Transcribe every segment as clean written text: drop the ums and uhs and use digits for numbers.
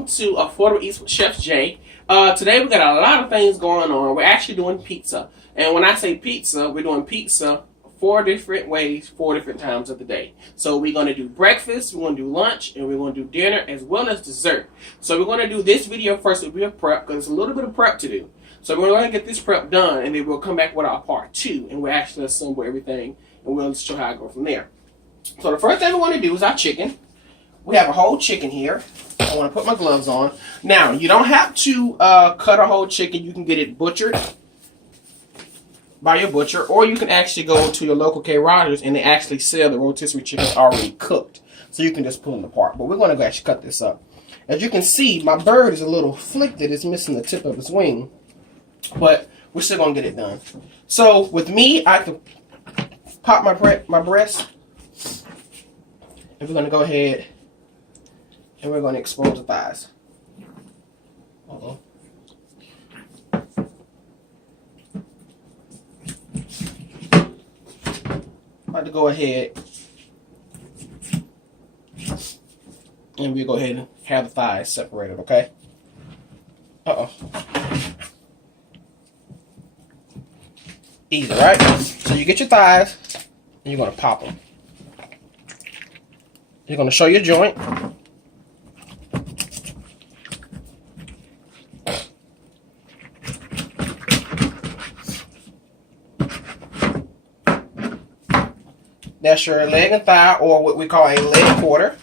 welcome to Affordable Eats with Chef Jay. Today we got a lot of things going on. We're actually doing pizza. And when I say pizza, we're doing pizza 4 different ways, 4 different times of the day. So we're going to do breakfast, we're going to do lunch, and we're going to do dinner as well as dessert. So we're going to do this video first with a prep because it's a little bit of prep to do. So we're going to get this prep done and then we'll come back with our part 2 and we'll actually assemble everything and we'll show how I go from there. So the first thing we want to do is our chicken. We have a whole chicken here. I want to put my gloves on. Now, you don't have to cut a whole chicken. You can get it butchered by your butcher, or you can actually go to your local K. Rogers and they actually sell the rotisserie chicken already cooked. So you can just pull them apart. But we're going to go actually cut this up. As you can see, my bird is a little afflicted. It's missing the tip of its wing. But we're still going to get it done. So with me, I can pop my breast. And we're going to go ahead and we're going to expose the thighs. I'm about to go ahead and we'll go ahead and have the thighs separated, okay? Easy, right? So you get your thighs and you're going to pop them. You're going to show your joint. That's your leg and thigh, or what we call a leg quarter.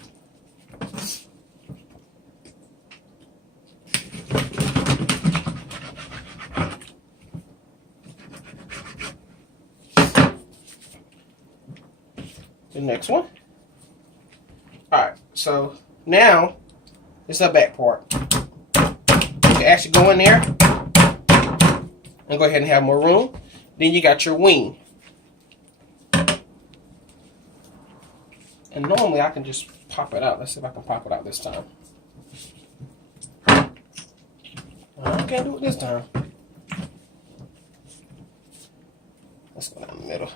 The next one. Alright, so now it's the back part. You can actually go in there and go ahead and have more room. Then you got your wing. And normally I can just pop it out. Let's see if I can pop it out this time. I can't do it this time. Let's go down the middle.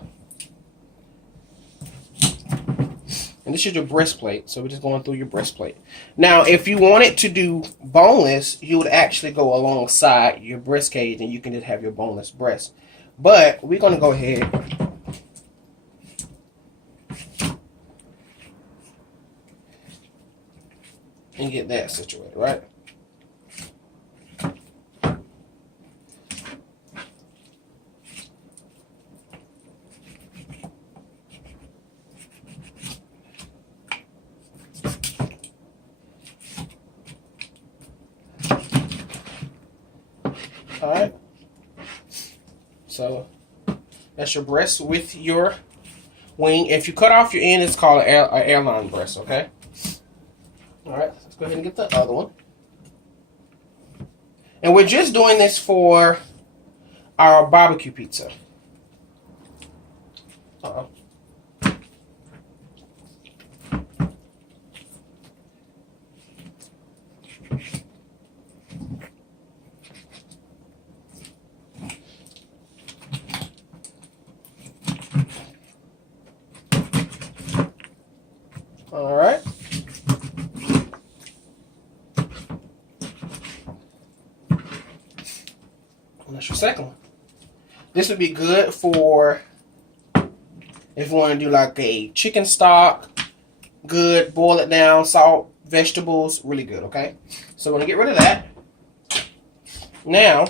And this is your breastplate. So we're just going through your breastplate. Now, if you wanted to do boneless, you would actually go alongside your breast cage and you can just have your boneless breast. But we're going to go ahead and get that situated, right? Alright. So that's your breast with your wing. If you cut off your end, it's called an airline breast, okay? Alright, let's go ahead and get the other one. And we're just doing this for our barbecue pizza. Alright. That's your second one. This would be good for if you want to do like a chicken stock. Good, boil it down, salt, vegetables, really good, okay? So we're going to get rid of that. Now,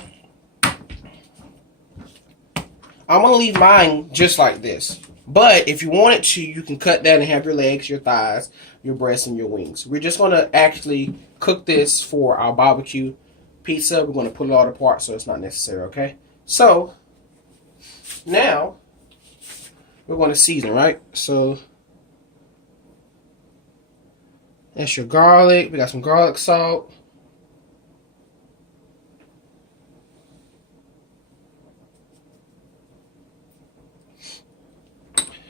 I'm going to leave mine just like this. But if you wanted to, you can cut that and have your legs, your thighs, your breasts, and your wings. We're just going to actually cook this for our barbecue pizza. We're going to pull it all apart so it's not necessary, okay? So, now, we're going to season, right? So, that's your garlic. We got some garlic salt.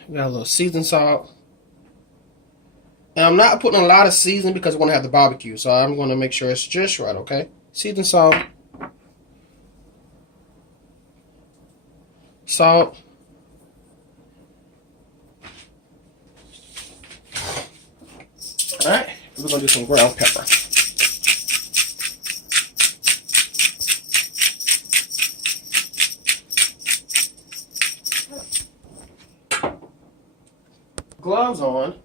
We got a little seasoned salt. And I'm not putting a lot of seasoning because we're going to have the barbecue. So I'm going to make sure it's just right, okay? Seasoned salt. Salt. Alright, we're going to do some ground pepper. gloves on.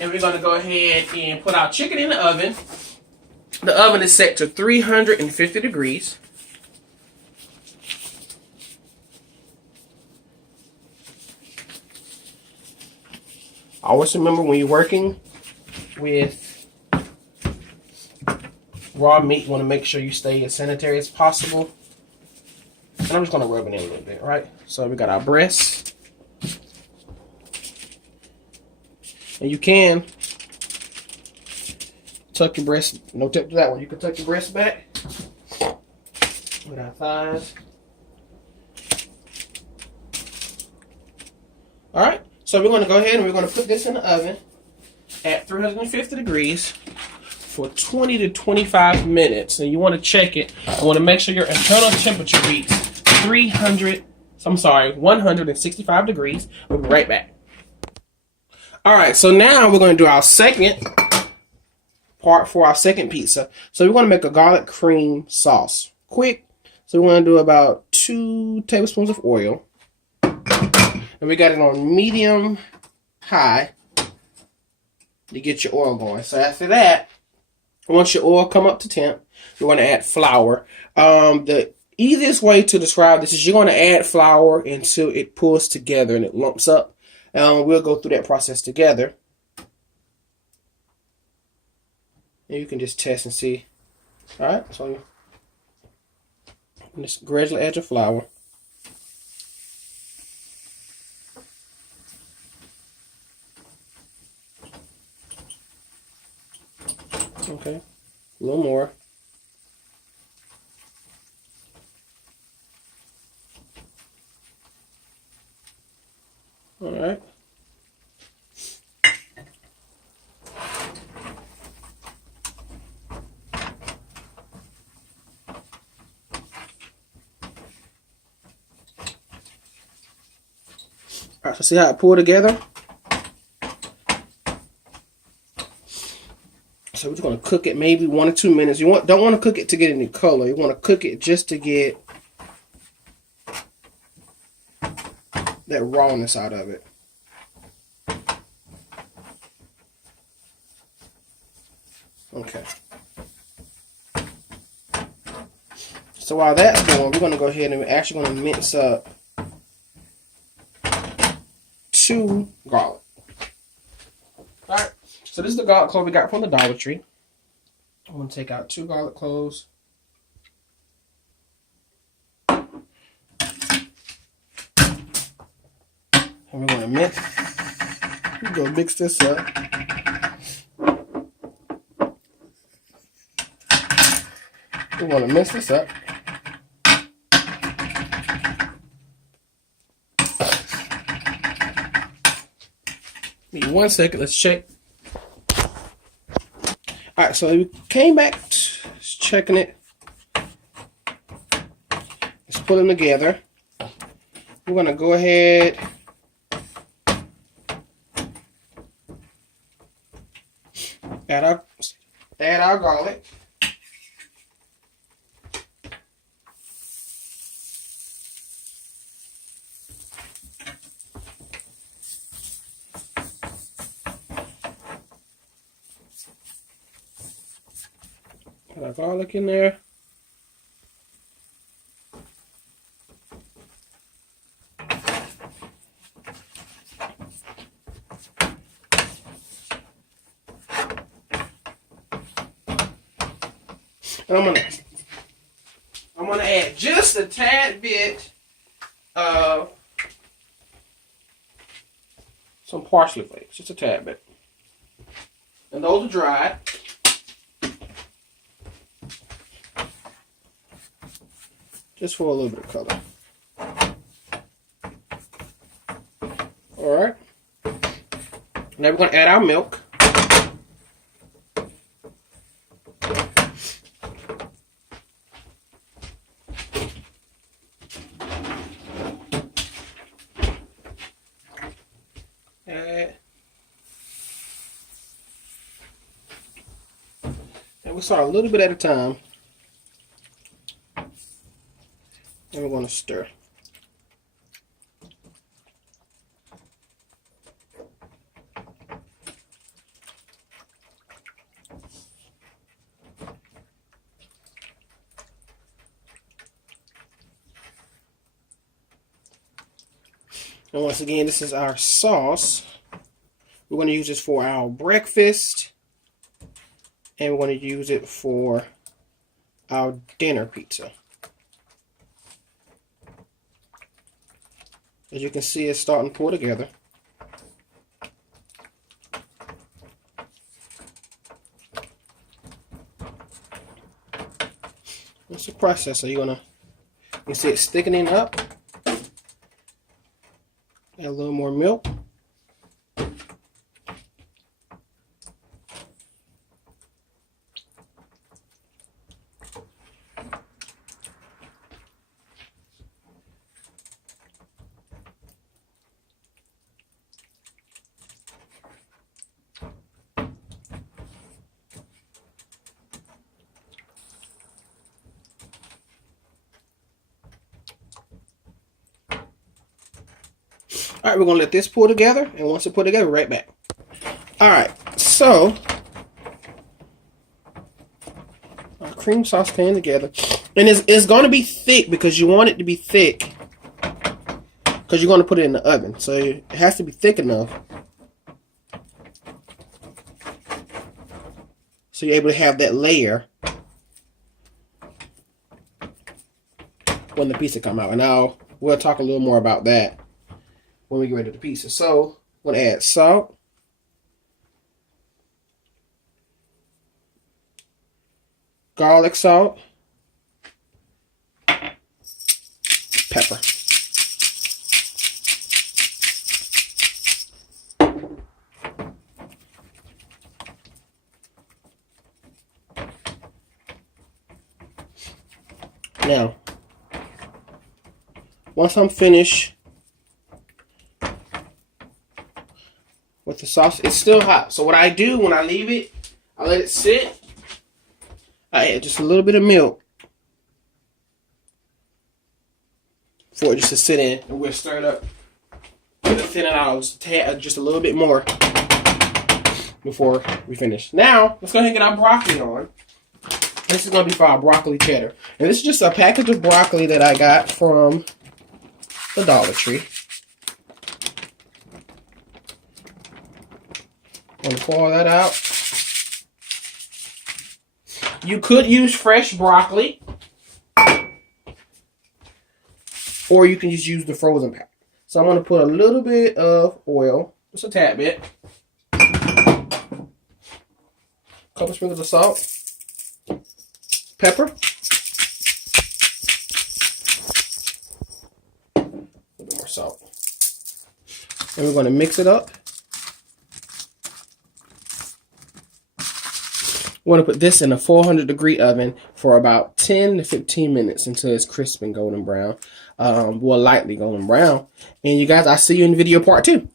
And we're going to go ahead and put our chicken in the oven. The oven is set to 350 degrees. Always remember, when you're working with raw meat, you want to make sure you stay as sanitary as possible. And I'm just going to rub it in a little bit, right? So we got our breasts. And you can tuck your breast. No tip to that one. You can tuck your breast back with our thighs. All right. So we're going to go ahead and we're going to put this in the oven at 350 degrees for 20 to 25 minutes. And you want to check it. You want to make sure your internal temperature reads 165 degrees. We'll be right back. All right, so now we're going to do our second part for our second pizza. So we're going to make a garlic cream sauce. Quick. So we're going to do about 2 tablespoons of oil. And we got it on medium high to get your oil going. So after that, once your oil come up to temp, you're going to add flour. The easiest way to describe this is you're going to add flour until it pulls together and it lumps up. We'll go through that process together. And you can just test and see. Alright, so you just gradually add your flour. Okay, a little more. All right. All right, so see how it pulled together? So we're just going to cook it maybe 1 or 2 minutes. You don't want to cook it to get any color. You want to cook it just to get that rawness out of it. Okay. So while that's going, we're going to go ahead and we're actually going to mince up 2 garlic. Alright, so this is the garlic clove we got from the Dollar Tree. I'm going to take out 2 garlic cloves. And we're going to mix. We're going to mix this up. We're going to mix this up. Give me 1 second. Let's check. All right, so we came back, checking it. Let's put them together. We're going to go ahead. Add our garlic. Put our garlic in there. And I'm gonna add just a tad bit of some parsley flakes, just a tad bit. And those are dried. Just for a little bit of color. Alright. Now we're going to add our milk. And we'll start a little bit at a time. And we're going to stir. And once again, this is our sauce. We're going to use this for our breakfast. And we're going to use it for our dinner pizza. As you can see, it's starting to pour together. It's a process. So you can see it's thickening up. Add a little more milk. All right, we're gonna let this pour together, and once it pour together, we're right back. All right, so our cream sauce came together, and it's gonna be thick because you want it to be thick because you're gonna put it in the oven, so it has to be thick enough so you're able to have that layer when the pizza come out. And now we'll talk a little more about that when we get ready to the pizza. So I'm gonna add salt, garlic salt, pepper. Now, once I'm finished with the sauce, it's still hot. So what I do when I leave it, I let it sit. I add just a little bit of milk for it just to sit in, and we'll stir it up. We'll thin it out just a little bit more before we finish. Now, let's go ahead and get our broccoli on. This is going to be for our broccoli cheddar. And this is just a package of broccoli that I got from the Dollar Tree. I'm going to pour that out. You could use fresh broccoli, or you can just use the frozen pack. So I'm going to put a little bit of oil, just a tad bit, a couple sprinkles of salt, pepper, a little bit more salt, and we're going to mix it up. We're going to put this in a 400-degree oven for about 10 to 15 minutes until it's crisp and golden brown. Well, lightly golden brown. And you guys, I'll see you in video part 2.